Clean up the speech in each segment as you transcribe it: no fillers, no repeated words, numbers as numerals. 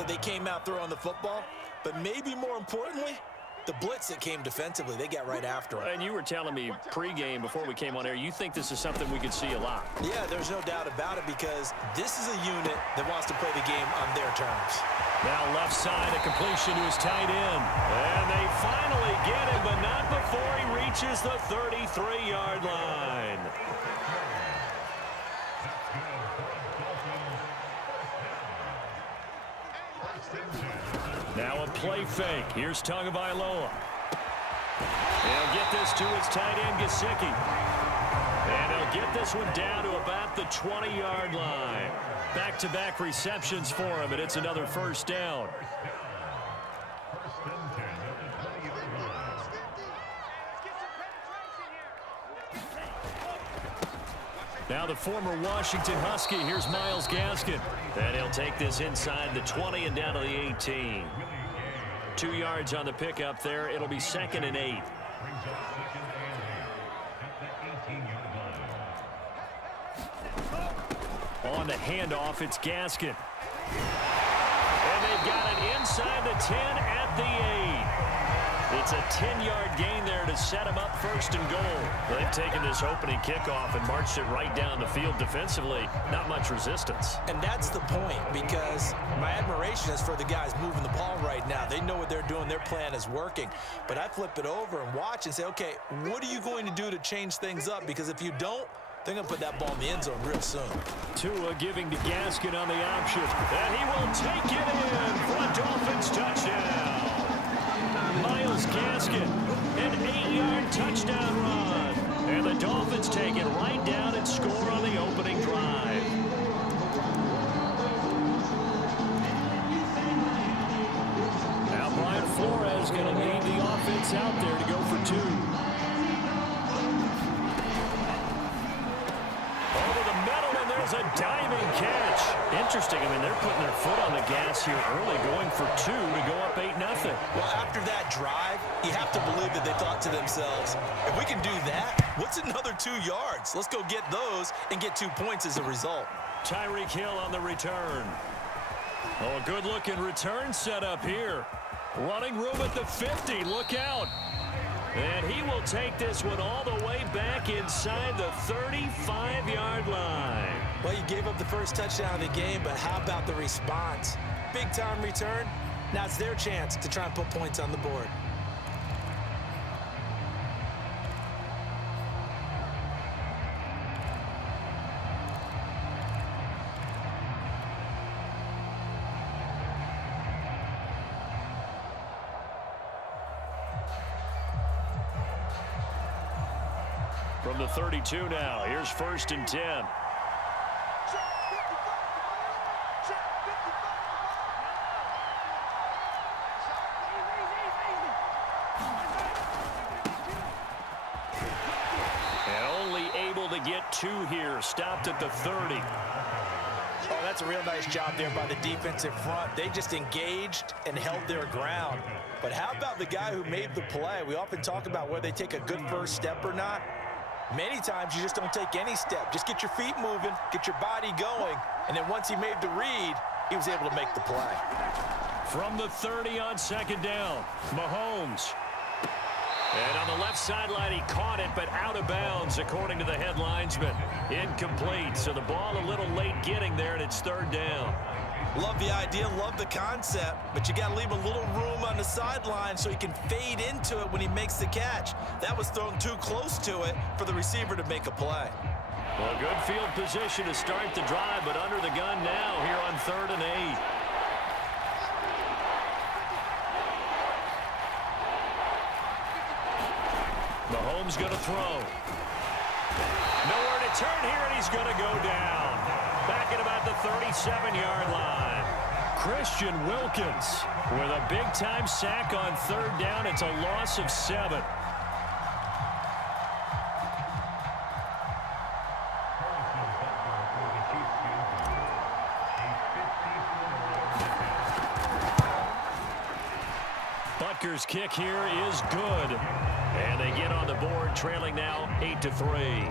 that they came out throwing the football, but maybe more importantly, the blitz that came defensively, they got right after it. And you were telling me pregame before we came on air, you think this is something we could see a lot. Yeah, there's no doubt about it because this is a unit that wants to play the game on their terms. Now left side, a completion to his tight end. And they finally get him, but not before he reaches the 33-yard line. Now a play fake. Here's Tagovailoa. He'll get this to his tight end, Gesicki. And he'll get this one down to about the 20-yard line. Back-to-back receptions for him, and it's another first down. Now the former Washington Husky. Here's Myles Gaskin. And he'll take this inside the 20 and down to the 18. 2 yards on the pickup there. It'll be 2nd and 8. On the handoff, it's Gaskin. And they've got it inside the 10 at the 8. It's a 10-yard gain there to set him up 1st and goal. They've taken this opening kickoff and marched it right down the field defensively. Not much resistance. And that's the point, because my admiration is for the guys moving the ball right now. They know what they're doing. Their plan is working. But I flip it over and watch and say, okay, what are you going to do to change things up? Because if you don't, they're going to put that ball in the end zone real soon. Tua giving to Gaskin on the option. And he will take it in for a Dolphins touchdown. Myles Gaskin, an 8-yard touchdown run. And the Dolphins take it right down and score on the opening drive. Now Brian Flores going to lead the offense out there to go for 2. Over the middle, and there's a diving catch. Interesting. I mean, they're putting their foot on the gas here early, going for 2 to go up 8-0. Well, after that drive, you have to believe that they thought to themselves, if we can do that, what's another 2 yards? Let's go get those and get 2 points as a result. Tyreek Hill on the return. Oh, a good-looking return set up here. Running room at the 50. Look out. And he will take this one all the way back inside the 35-yard line. Well, you gave up the first touchdown of the game, but how about the response? Big-time return. Now it's their chance to try and put points on the board. From the 32 now, here's 1st and 10. And only able to get 2 here, stopped at the 30. Oh, that's a real nice job there by the defensive front. They just engaged and held their ground. But how about the guy who made the play? We often talk about whether they take a good first step or not. Many times you just don't take any step. Just get your feet moving, get your body going, and then once he made the read, he was able to make the play. From the 30 on 2nd down, Mahomes. And on the left sideline, he caught it, but out of bounds, according to the head linesman. Incomplete, so the ball a little late getting there, and it's 3rd down. Love the idea, love the concept, but you got to leave a little room on the sideline so he can fade into it when he makes the catch. That was thrown too close to it for the receiver to make a play. Well, good field position to start the drive, but under the gun now here on 3rd and 8. Mahomes going to throw. Nowhere to turn here, and he's going to go down. Back at about the 37-yard line. Christian Wilkins with a big-time sack on 3rd down. It's a loss of 7. Butker's kick here is good. And they get on the board, trailing now 8-3.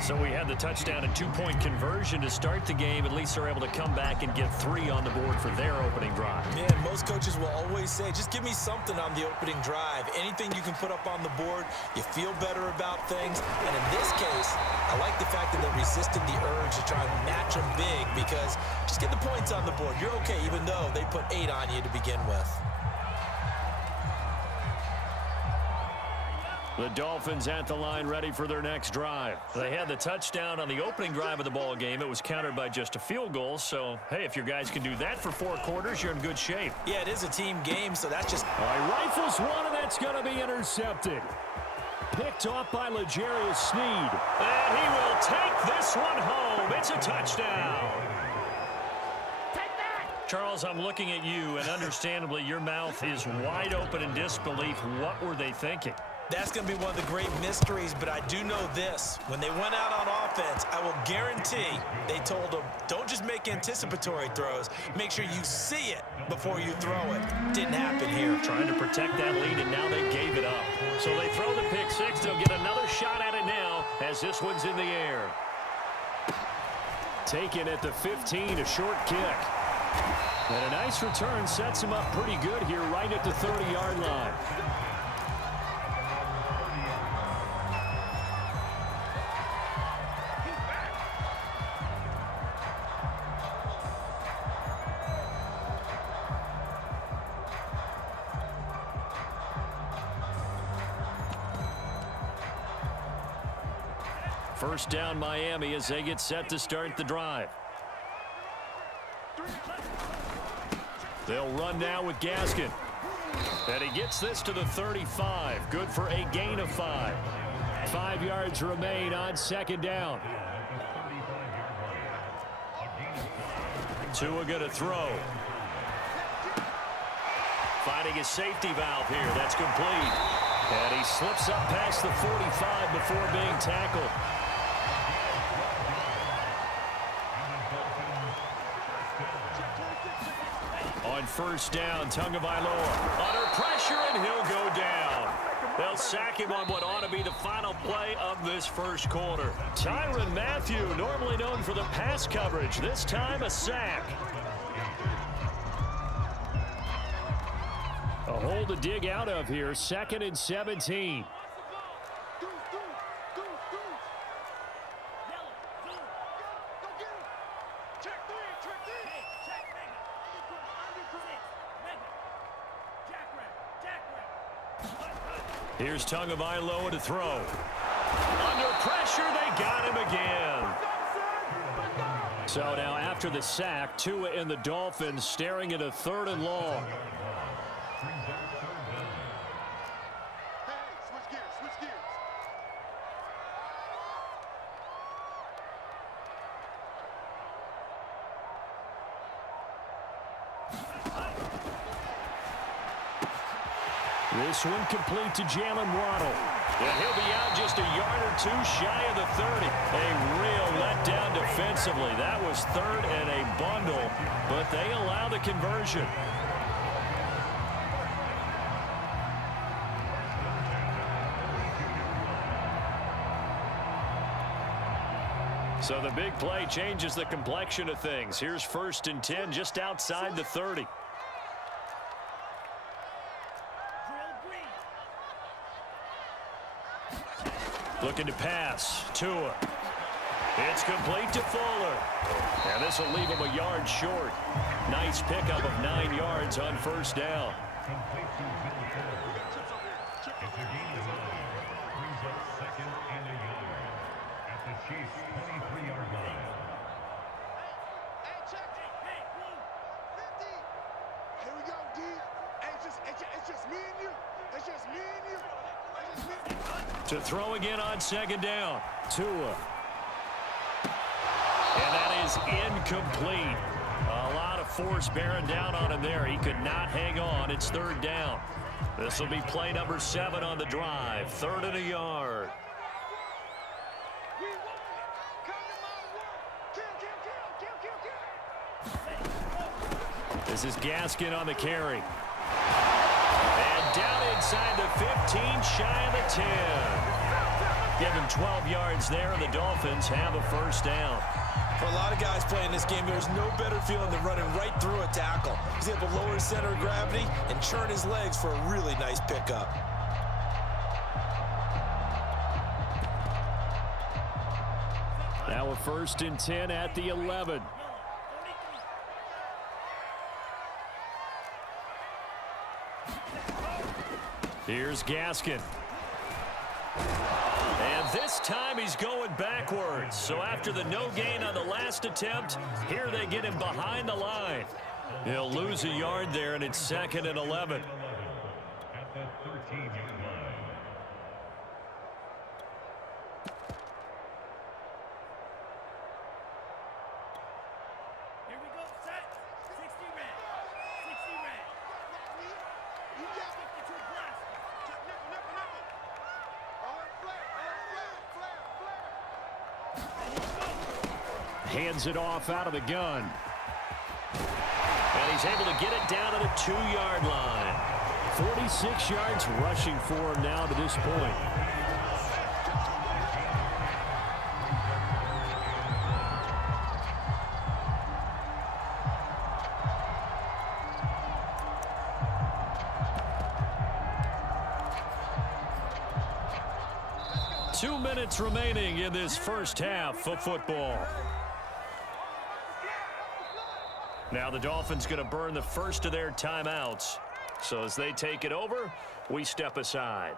So we had the touchdown and two-point conversion to start the game. At least they're able to come back and get 3 on the board for their opening drive. Man, most coaches will always say, just give me something on the opening drive. Anything you can put up on the board, you feel better about things. And in this case, I like the fact that they resisted the urge to try and match them big because just get the points on the board. You're okay, even though they put 8 on you to begin with. The Dolphins at the line ready for their next drive. They had the touchdown on the opening drive of the ball game. It was countered by just a field goal. So, hey, if your guys can do that for 4 quarters, you're in good shape. Yeah, it is a team game, so that's just... All right, rifles one, and that's going to be intercepted. Picked off by L'Jarius Sneed. And he will take this one home. It's a touchdown. Charles, I'm looking at you, and understandably, your mouth is wide open in disbelief. What were they thinking? That's going to be one of the great mysteries, but I do know this. When they went out on offense, I will guarantee they told them, don't just make anticipatory throws. Make sure you see it before you throw it. Didn't happen here. Trying to protect that lead, and now they gave it up. So they throw the pick six. They'll get another shot at it now as this one's in the air. Taken at the 15, a short kick. And a nice return sets him up pretty good here right at the 30-yard line. First down Miami as they get set to start the drive. They'll run now with Gaskin. And he gets this to the 35. Good for a gain of 5. 5 yards remain on second down. Tua going to throw. Finding his safety valve here. That's complete. And he slips up past the 45 before being tackled. On first down, Tagovailoa under pressure, and he'll go down. They'll sack him on what ought to be the final play of this first quarter. Tyrann Mathieu, normally known for the pass coverage, this time a sack. A hole to dig out of here, 2nd and 17. Here's Tagovailoa to throw. Under pressure, they got him again. So now after the sack, Tua and the Dolphins staring at a 3rd and long. This one complete to Jalen Waddle. And he'll be out just a yard or 2 shy of the 30. A real letdown defensively. That was 3rd and a bundle, but they allow the conversion. So the big play changes the complexion of things. Here's 1st and 10 just outside the 30. Looking to pass. Tua. It's complete to Fuller. And this will leave him a yard short. Nice pickup of 9 yards on first down. To throw again on 2nd down. Tua. And that is incomplete. A lot of force bearing down on him there. He could not hang on. It's 3rd down. This will be play number 7 on the drive. 3rd and a yard. This is Gaskin on the carry. And down inside the 15, shy of the 10. Give him 12 yards there, and the Dolphins have a first down. For a lot of guys playing this game, there's no better feeling than running right through a tackle. He's able to lower his center of gravity and churn his legs for a really nice pickup. Now a 1st and 10 at the 11. Here's Gaskin. And this time he's going backwards. So after the no gain on the last attempt, here they get him behind the line. He'll lose a yard there, and it's 2nd and 11. At the 13-yard line. Here we go, set. 60 red. 60 red. You got 52 blast. Hands it off out of the gun. And he's able to get it down to the 2-yard line. 46 yards rushing for him now to this point. Two minutes remaining in this first half of football. Now the Dolphins going to burn the first of their timeouts. So as they take it over, we step aside.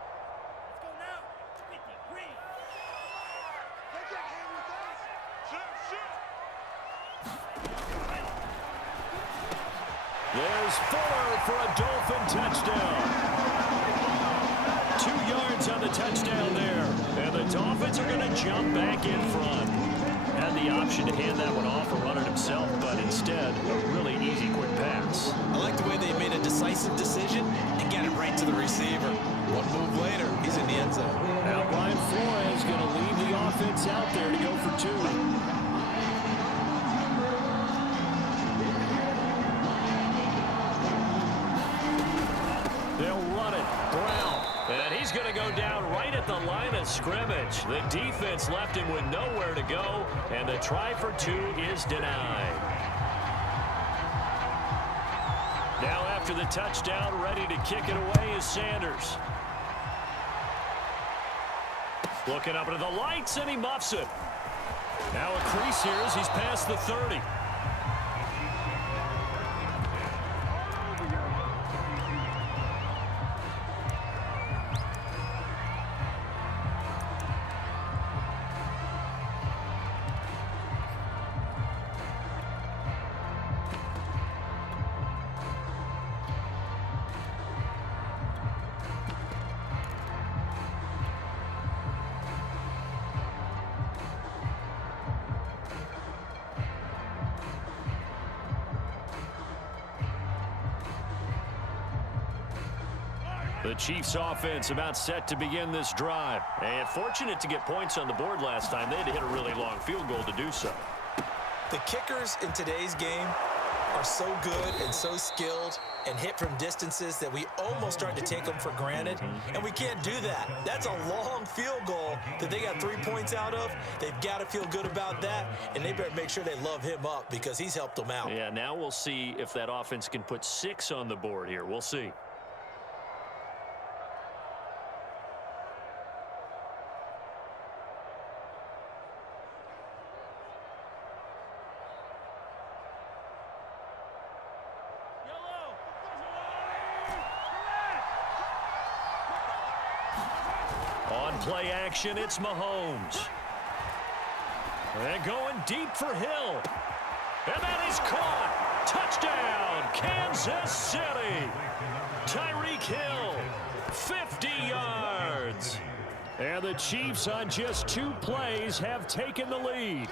Let's go now. 53. There's Fuller for a Dolphin touchdown. 2 yards on the touchdown there. And the Dolphins are going to jump back in front. Had the option to hand that one off or run it himself, but instead, a really easy, quick pass. I like the way they made a decisive decision and get it right to the receiver. One move later, he's in the end zone. Now Brian Flores going to lead the offense out there to go for 2. They'll run it. Brown. And he's going to go down right at the line of scrimmage. The defense left him with nowhere to go, and the try for 2 is denied. Now after the touchdown, ready to kick it away is Sanders. Looking up into the lights, and he muffs it. Now a crease here as he's past the 30. The Chiefs offense about set to begin this drive. And fortunate to get points on the board last time. They had to hit a really long field goal to do so. The kickers in today's game are so good and so skilled and hit from distances that we almost start to take them for granted, and we can't do that. That's a long field goal that they got 3 points out of. They've got to feel good about that, and they better make sure they love him up because he's helped them out. Yeah, now we'll see if that offense can put 6 on the board here. We'll see. Play action, it's Mahomes. And going deep for Hill. And that is caught. Touchdown, Kansas City. Tyreek Hill, 50 yards. And the Chiefs on just 2 plays have taken the lead.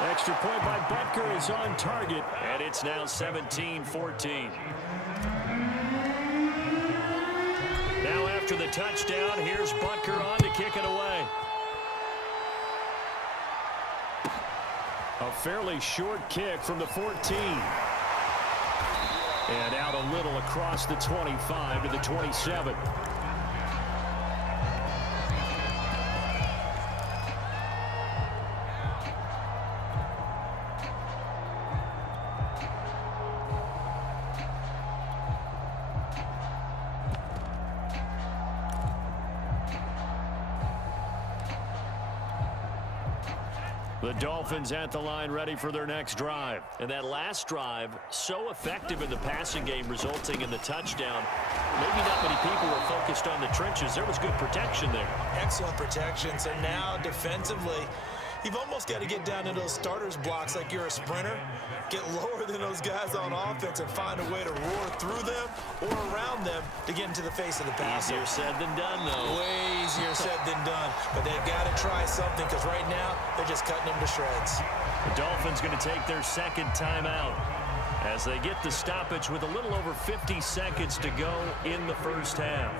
Extra point by Butker is on target. And it's now 17-14. after the touchdown. Here's Butker on to kick it away. A fairly short kick from the 14. And out a little across the 25 to the 27. The Dolphins at the line ready for their next drive. And that last drive, so effective in the passing game, resulting in the touchdown. Maybe not many people were focused on the trenches. There was good protection there. Excellent protection. So now defensively, you've almost got to get down to those starters blocks like you're a sprinter. Get lower than those guys on offense and find a way to roar through them or around them to get into the face of the passer. Easier said than done, though. Way easier said than done. But they've got to try something because right now they're just cutting them to shreds. The Dolphins going to take their second timeout as they get the stoppage with a little over 50 seconds to go in the first half.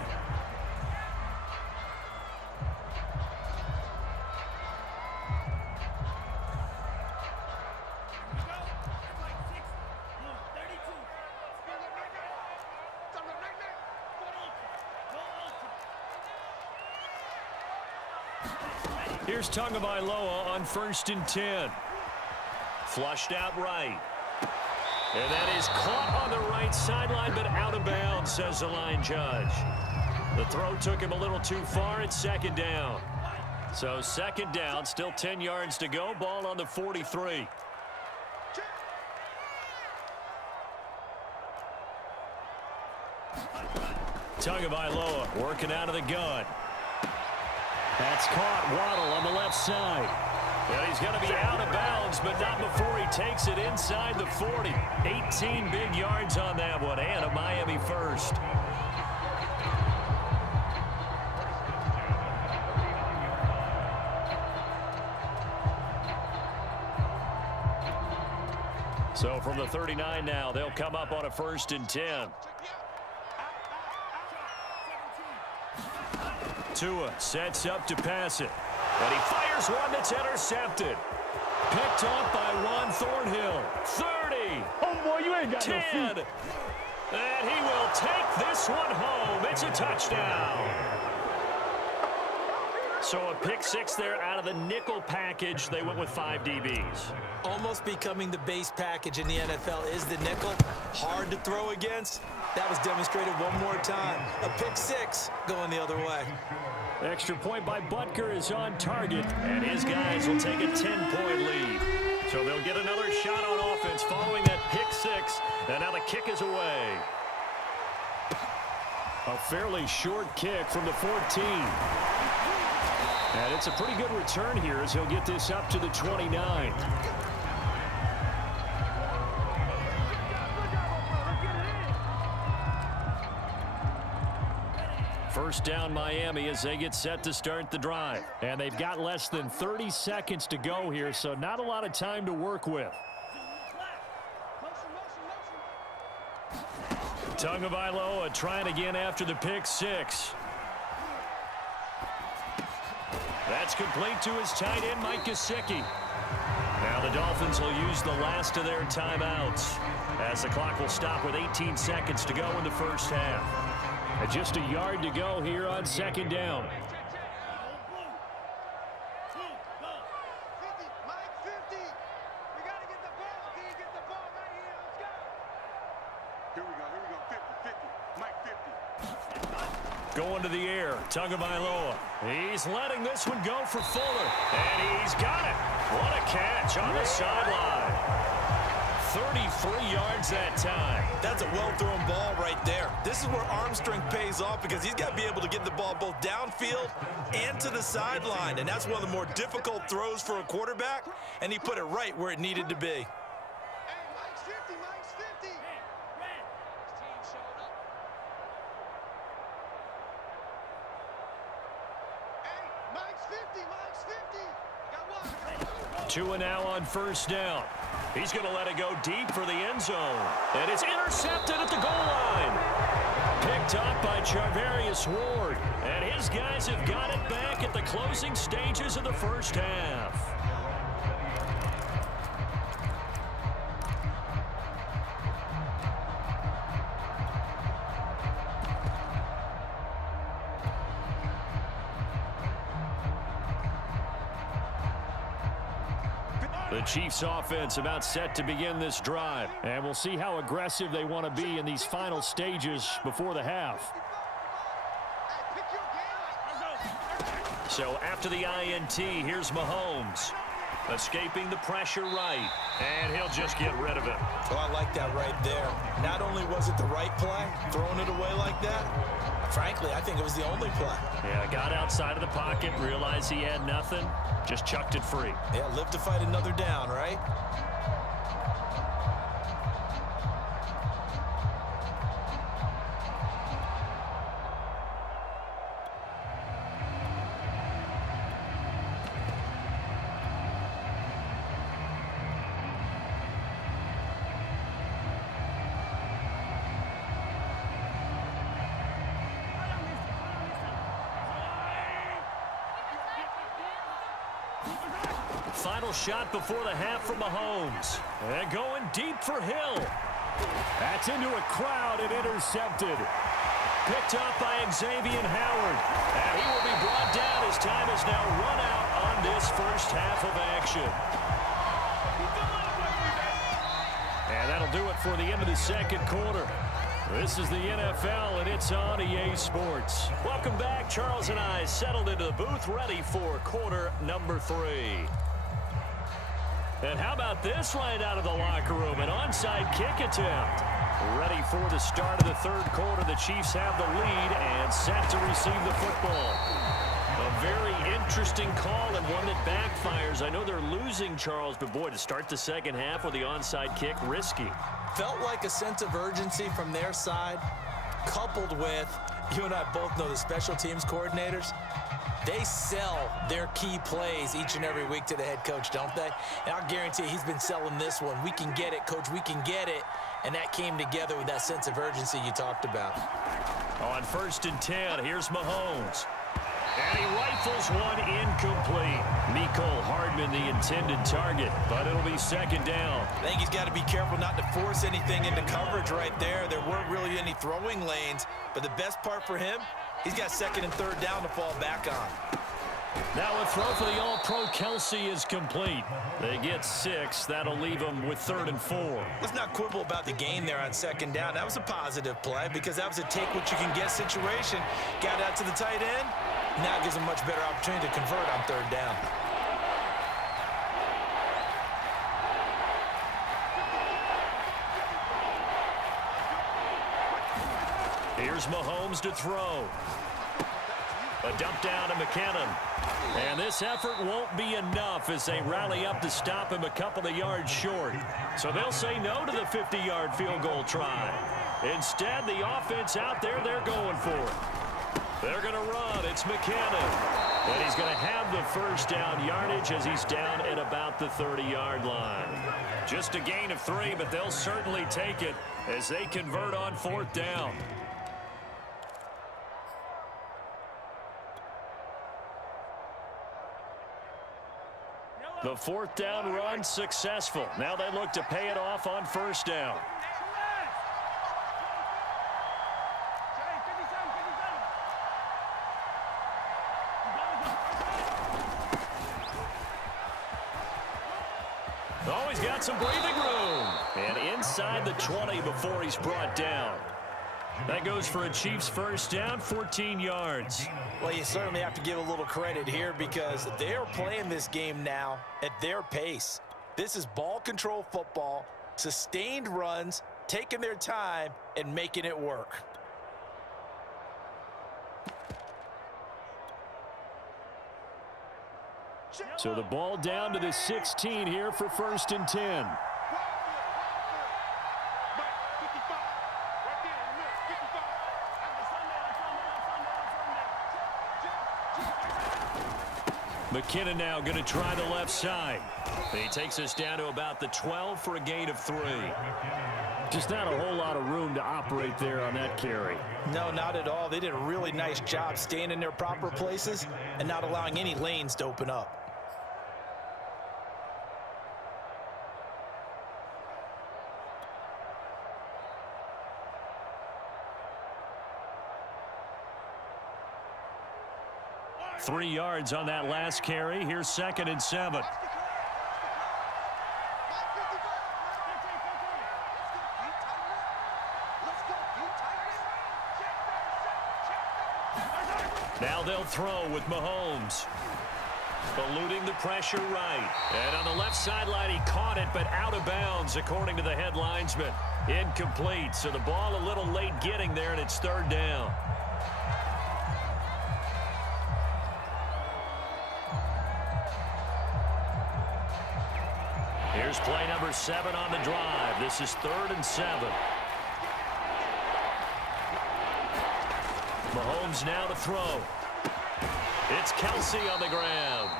Here's Tagovailoa on 1st and 10. Flushed out right. And that is caught on the right sideline, but out of bounds, says the line judge. The throw took him a little too far. It's second down. So second down, still 10 yards to go. Ball on the 43. Tagovailoa working out of the gun. That's caught. Waddle on the left side. And he's going to be out of bounds, but not before he takes it inside the 40. 18 big yards on that one, and a Miami first. So from the 39 now, they'll come up on a 1st and 10. Tua sets up to pass it. And he fires one that's intercepted. Picked off by Ron Thornhill. 30. Oh, boy, you ain't got 10. no feet. And he will take this one home. It's a touchdown. So a pick six there out of the nickel package. They went with 5 DBs. Almost becoming the base package in the NFL is the nickel. Hard to throw against. That was demonstrated one more time. A pick six going the other way. Extra point by Butker is on target, and his guys will take a 10-point lead. So they'll get another shot on offense following that pick six, and now the kick is away. A fairly short kick from the 14. And it's a pretty good return here as he'll get this up to the 29. First down Miami as they get set to start the drive. And they've got less than 30 seconds to go here, so not a lot of time to work with. Tagovailoa trying again after the pick six. That's complete to his tight end, Mike Gesicki. Now the Dolphins will use the last of their timeouts as the clock will stop with 18 seconds to go in the first half. And just a yard to go here on second down. Going to the air, Tagovailoa. He's letting this one go for Fuller. And he's got it. What a catch on the sideline. 33 yards that time. That's a well-thrown ball right there. This is where arm strength pays off because he's got to be able to get the ball both downfield and to the sideline. And that's one of the more difficult throws for a quarterback. And he put it right where it needed to be. Tua now on first down. He's going to let it go deep for the end zone. And it's intercepted at the goal line. Picked picked off by Charvarius Ward. And his guys have got it back at the closing stages of the first half. The Chiefs offense about set to begin this drive. And we'll see how aggressive they want to be in these final stages before the half. So after the INT, here's Mahomes. Escaping the pressure right. And he'll just get rid of it. Oh, I like that right there. Not only was it the right play, throwing it away like that, frankly, I think it was the only play. Yeah, got outside of the pocket, realized he had nothing, just chucked it free. Yeah, live to fight another down, right? Final shot before the half from Mahomes. And going deep for Hill. That's into a crowd and intercepted. Picked off by Xavier Howard. And he will be brought down as time has now run out on this first half of action. And that'll do it for the end of the second quarter. This is the NFL, and it's on EA Sports. Welcome back. Charles and I settled into the booth, ready for quarter number 3. And how about this right out of the locker room? An onside kick attempt. Ready for the start of the third quarter. The Chiefs have the lead and set to receive the football. A very interesting call and one that backfires. I know they're losing, Charles, but boy, to start the second half with the onside kick, risky. Felt like a sense of urgency from their side, coupled with, you and I both know the special teams coordinators, they sell their key plays each and every week to the head coach, don't they? And I'll guarantee you he's been selling this one. We can get it, coach, we can get it. And that came together with that sense of urgency you talked about. On 1st and 10, here's Mahomes. And he rifles one incomplete. Mecole Hardman the intended target, but it'll be second down. I think he's got to be careful not to force anything into coverage right there. There weren't really any throwing lanes, but the best part for him, he's got 2nd and 3rd down to fall back on. Now a throw for the All-Pro Kelsey is complete. They get 6. That'll leave them with 3rd and 4. Let's not quibble about the gain there on 2nd down. That was a positive play because that was a take-what-you-can-get situation. Got out to the tight end. Now it gives them much better opportunity to convert on 3rd down. Here's Mahomes to throw. A dump down to McKinnon. And this effort won't be enough as they rally up to stop him a couple of yards short. So they'll say no to the 50-yard field goal try. Instead, the offense out there, they're going for it. They're going to run. It's McKinnon. And he's going to have the first down yardage as he's down at about the 30-yard line. Just a gain of 3, but they'll certainly take it as they convert on 4th down. The 4th down run successful. Now they look to pay it off on 1st down. Oh, he's got some breathing room. And inside the 20 before he's brought down. That goes for a Chiefs first down, 14 yards. Well, you certainly have to give a little credit here because they're playing this game now at their pace. This is ball control football, sustained runs, taking their time and making it work. So the ball down to the 16 here for 1st and 10. McKinnon now going to try the left side. He takes us down to about the 12 for a gain of 3. Just not a whole lot of room to operate there on that carry. No, not at all. They did a really nice job staying in their proper places and not allowing any lanes to open up. Three yards on that last carry. Here's 2nd and 7. Now they'll throw with Mahomes. Eluding the pressure right. And on the left sideline, he caught it, but out of bounds, according to the head linesman. Incomplete. So the ball a little late getting there, and it's 3rd down. Here's play number 7 on the drive. This is 3rd and 7. Mahomes now to throw. It's Kelsey on the ground.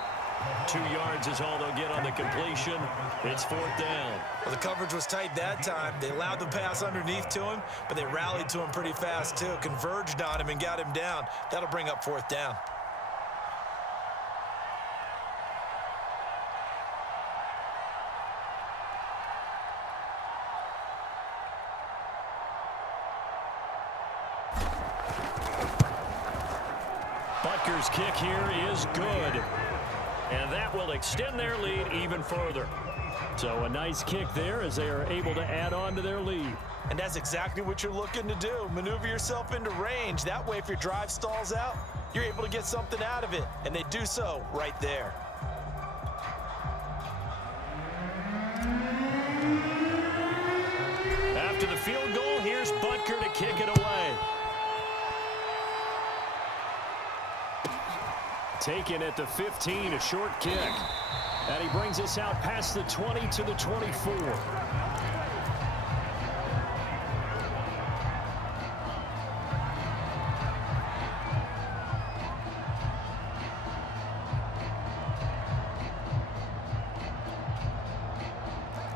2 yards is all they'll get on the completion. It's 4th down. Well, the coverage was tight that time. They allowed the pass underneath to him, but they rallied to him pretty fast, too. Converged on him and got him down. That'll bring up 4th down. Butker's kick here is good. And that will extend their lead even further. So a nice kick there as they are able to add on to their lead. And that's exactly what you're looking to do. Maneuver yourself into range. That way, if your drive stalls out, you're able to get something out of it. And they do so right there. After the field goal, here's Butker to kick it away. Taken at the 15, a short kick. And he brings us out past the 20 to the 24.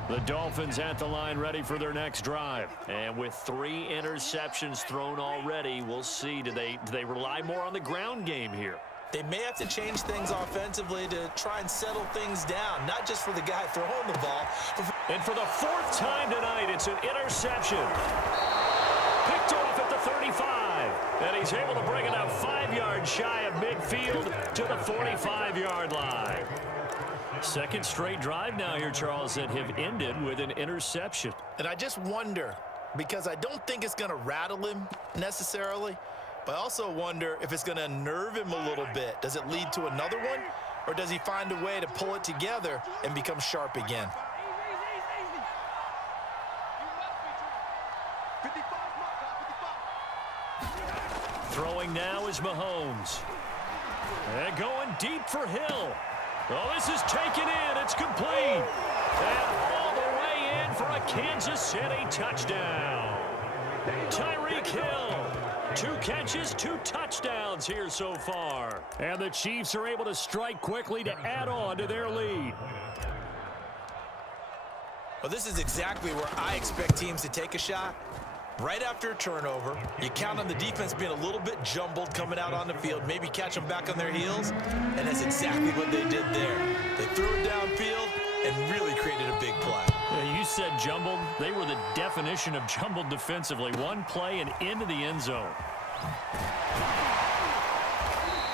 The Dolphins at the line ready for their next drive. And with 3 interceptions thrown already, we'll see. Do they rely more on the ground game here? They may have to change things offensively to try and settle things down, not just for the guy throwing the ball. And for the 4th time tonight, it's an interception. Picked off at the 35. And he's able to bring it up 5 yards shy of midfield to the 45-yard line. 2nd straight drive now here, Charles, that have ended with an interception. And I just wonder, because I don't think it's going to rattle him necessarily, but I also wonder if it's going to nerve him a little bit. Does it lead to another one, or does he find a way to pull it together and become sharp again? Throwing now is Mahomes. And going deep for Hill. Oh, this is taken in. It's complete. And all the way in for a Kansas City touchdown. Tyreek Hill. 2 catches, 2 touchdowns here so far. And the Chiefs are able to strike quickly to add on to their lead. Well, this is exactly where I expect teams to take a shot. Right after a turnover, you count on the defense being a little bit jumbled coming out on the field, maybe catch them back on their heels, and that's exactly what they did there. They threw it downfield and really created a big play. Yeah, you said jumbled. They were the definition of jumbled defensively. One play and into the end zone.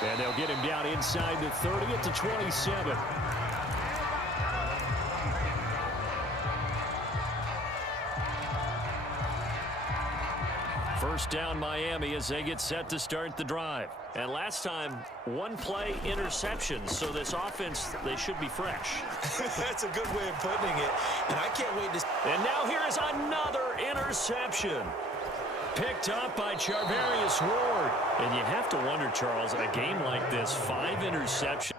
And they'll get him down inside the 30 at the 27. First down Miami as they get set to start the drive. And last time, 1 play interception. So this offense, they should be fresh. That's a good way of putting it. And I can't wait to... And now here is another interception. Picked up by Charvarius Ward. And you have to wonder, Charles, a game like this, 5 interceptions.